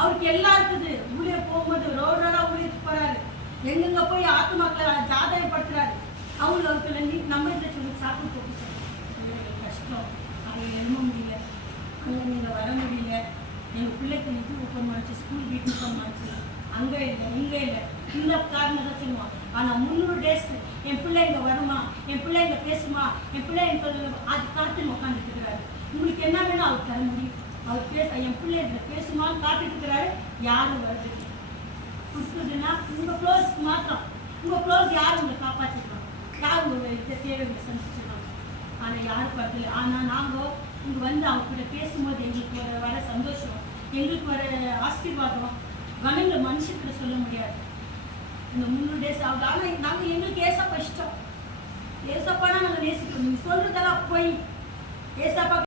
அவருக்கு எல்லாம் இருக்குது. ஊழிய போகும்போது ரோடா ஊழியத்துக்கு போறாரு. எங்கெங்க போய் ஆத்துமாக்களை ஜாதகப்படுத்துறாரு. அவங்களுக்கு நம்ம இந்த சொல்லி சாப்பிட்டு போட்டு கஷ்டம். அங்கே எழுத முடியல, அங்கே நீங்கள் வர முடியல. எங்கள் பிள்ளைக்கு இது ஊக்கமாச்சு, ஸ்கூல் வீட்டு ஊக்கமாச்சு, அங்கே இல்லை இங்கே இல்லை. இந்த காரணம் தான் சொல்லுவான். ஆனால் 300 days என் பிள்ளை இங்கே வருமா, என் பிள்ளை இங்கே பேசுமா, என் பிள்ளை அது காத்துன்னு உட்காந்துட்டு இருக்கிறாரு. உங்களுக்கு என்ன வேணும் அவர் தர முடியும். அவர் என் பிள்ளை இங்கே பேசுமான்னு காத்துட்டு இருக்கிறாரு. யாரும் வருது கொடுக்குதுன்னா உங்கள் க்ளோஸ்க்கு மாத்திரம். உங்கள் க்ளோஸ் யார் உங்களை காப்பாற்றிக்கலாம், யார் உங்கள் தேவைகளை சந்திச்சிடலாம். ஆனால் யாருக்கு வரதில்லை. ஆனால் நாங்கள் இங்கே வந்து அவங்க பேசும்போது எங்களுக்கு வர சந்தோஷம், எங்களுக்கு வர ஆசீர்வாதம் கனங்க மனுஷத்துல சொல்ல முடியாது. இந்த 300 days ஆகுது. ஆனால் நாங்கள் எங்களுக்கு ஏசப்பா இஷ்டம். ஏசப்பானா நாங்கள் நேசிக்கணும். நீங்கள் சொல்றதெல்லாம் போய் ஏசப்பா